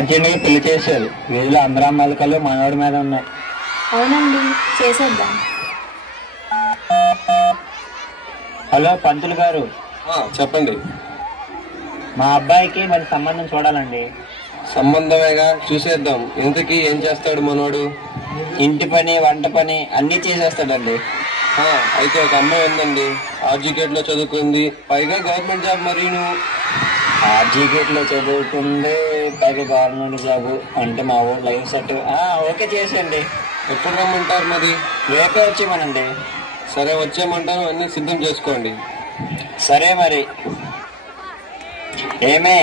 అర్జెంట్గా పెళ్లి చేశారు. వీధిలో అందరూ అమ్మాయిల కళ్ళు మనోడి మీద ఉన్నాయి. అవునండి, చేసేద్దాం. హలో పంతులు గారు. చెప్పండి. మా అబ్బాయికి మరి సంబంధం చూడాలండి. సంబంధమేగా, చూసేద్దాం. ఇంతకీ ఏం చేస్తాడు మనోడు? ఇంటి పని, వంట పని అన్నీ చేసేస్తాడండి. అయితే ఒక అమ్మాయి ఉందండి, ఆర్జికేట్ లో చదువుకుంది, పైగా గవర్నమెంట్ జాబ్. మరి నువ్వు ఆర్జికేట్ లో చదువుకుంది, పైగా గవర్నమెంట్ జాబ్ అంటే మా ఊరు లైఫ్ సెట్. ఓకే చేసేయండి. ఎప్పుడు రమ్మంటారు మరి? రేపే వచ్చేయమనండి. సరే, వచ్చేయమంటాను. అన్ని సిద్ధం చేసుకోండి. సరే మరి. ఏమే,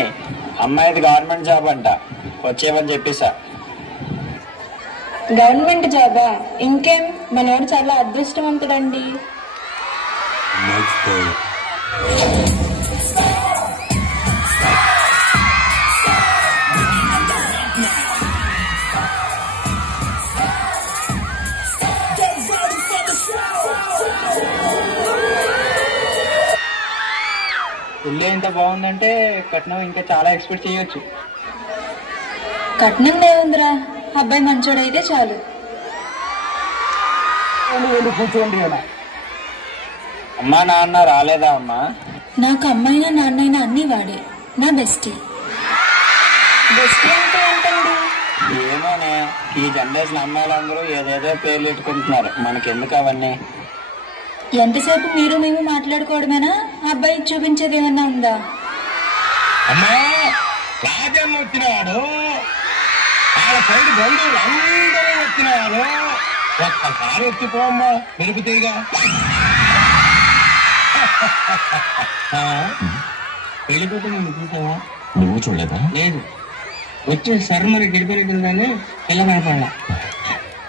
అమ్మాయిది గవర్నమెంట్ జాబ్ అంట, వచ్చేయమని చెప్పేసా. గవర్నమెంట్ జాబా? ఇంకేం, మనోడు చాలా అదృష్టవంతుడండి. ఇల్లు ఎంత బాగుందంటే కట్నం ఇంకా చాలా ఎక్స్పెక్ట్ చేయొచ్చు. కట్నం ఏముందిరా, అబ్బాయి మంచోడైతే చాలు. కూర్చోండి కదా. అమ్మా నాన్న రాలేదా అమ్మా? నాకు అమ్మాయినా నాన్నైనా అన్నీ వాడే, నా బెస్టీ. బెస్టీ అంటే ఏంటండి? ఏమోనే, ఈ జనరేషన్ అమ్మాయిలందరూ ఏదేదో పేర్లు పెట్టుకుంటున్నారు, మనకెందుకు అవన్నీ? ఎంతసేపు మీరు మేము మాట్లాడుకోవడమేనా? అబ్బాయి చూపించేది ఏమన్నా ఉందా? అమ్మా, రాజన్న వచ్చినాడు, వాళ్ళ సైడ్ బంధువులు అందరూ వచ్చినారు. ఒక్కసారి ఎత్తిపోమ్మా, మెరుగుతీగా. వెళ్ళిపోతే నేను చూసావా? నువ్వు చూడలేదా? లేదు. వచ్చే సర్ మరి గడిపోయినట్టుందని పిల్ల కనపడాల.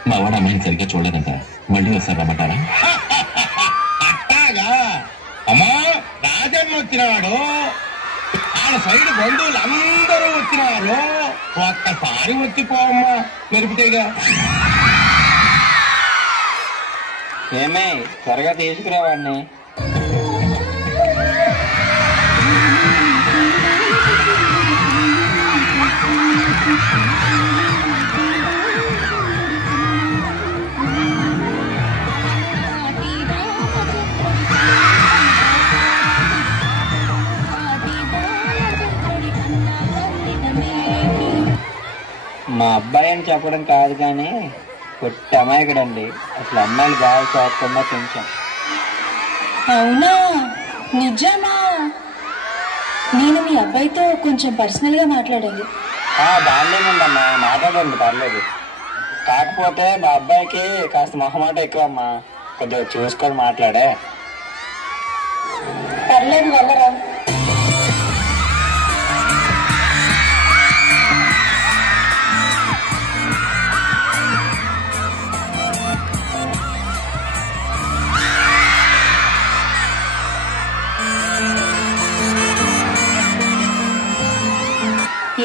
మా వాడు అమ్మాయిని సరిగ్గా చూడలేదంట, మళ్ళీ ఒకసారి రమ్మంటారా? అట్టాగా. అమ్మా, రాజన్న వచ్చినాడు, వాళ్ళ సైడ్ బంధువులు అందరూ వచ్చినారు. ఒక్కసారి వచ్చిపోమ్మా, మెరుగుతీగా. ఏమే, త్వరగా తీసుకురావాడిని. మా అబ్బాయి అని చెప్పడం కాదు కానీ కొట్టి అమాయకుడండి. అసలు అమ్మాయిలు బాగా చూడకుండా పెంచాం. అవునా? నిజమా? నేను మీ అబ్బాయితో కొంచెం పర్సనల్ గా మాట్లాడాలి. దాన్నేముందమ్మా, మాట్లాడండి, పర్లేదు. కాకపోతే మా అబ్బాయికి కాస్త మొహమాట ఎక్కువమ్మా, కొద్దిగా చూసుకొని మాట్లాడే. పర్లేదు, వెళ్ళరా.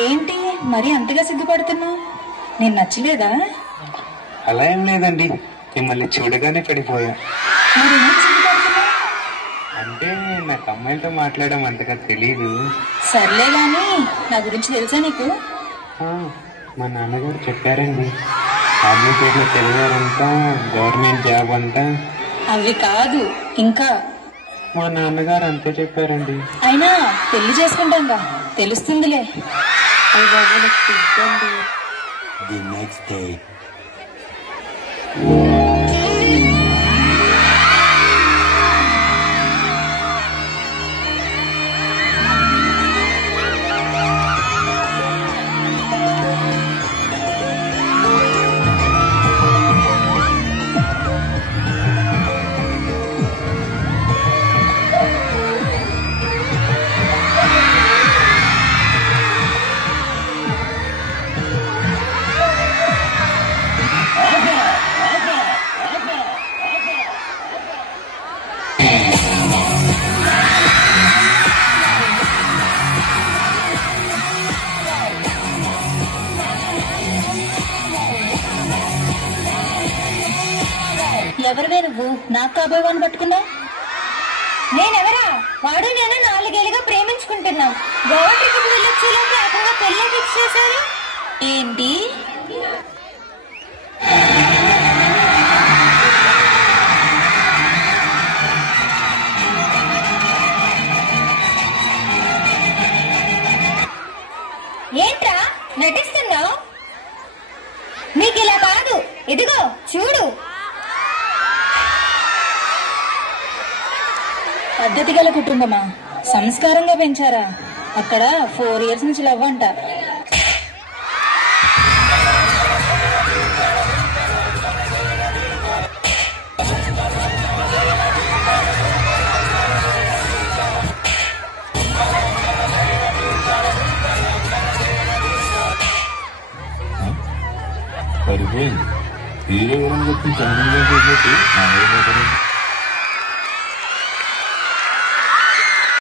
ఏంటి మరి అంతగా సిగ్గుపడుతున్నావు? నేను నచ్చలేదా? అలా ఏం లేదండి, మిమ్మల్ని చూడగానే పడిపోయా. మరి ఎందుకు సిగ్గుపడుతున్నావు? అంటే నాకు అమ్మాయిలతో మాట్లాడడం అంతగా తెలీదు. సర్లే గాని, నా గురించి తెలుసా నీకు? మా నాన్నగారు చెప్పారండి, అడ్మిటేట్లో చదివారంతా, గవర్నమెంట్ జాబ్ అంతా. అవి కాదు ఇంకా. మా నాన్నగారు అంతే చెప్పారండి. అయినా పెళ్లి చేసుకుంటాంగా, తెలుస్తుందిలే. The next day. ఎవరివే నువ్వు? నాకు కాబోయే వాడిని పట్టుకున్నావు? నేనెవరా? వాడు నేను 4 ఏళ్ళుగా ప్రేమించుకుంటున్నాం. గోవా ట్రిప్ వెళ్ళొచ్చేలోపు ఏకంగా పెళ్లి ఫిక్స్ చేశారు. ఏంటి? ఏంట్రా నటిస్తున్నావు? నీకు ఇలా కాదు, ఇదిగో చూడు. పద్ధతి గల కుటుంబమా, సంస్కారంగా పెంచారా? అక్కడ 4 years నుంచి లవ్ అంట. సరిపోయింది. హీరో ఎవరని చెప్పి చంద్రుడు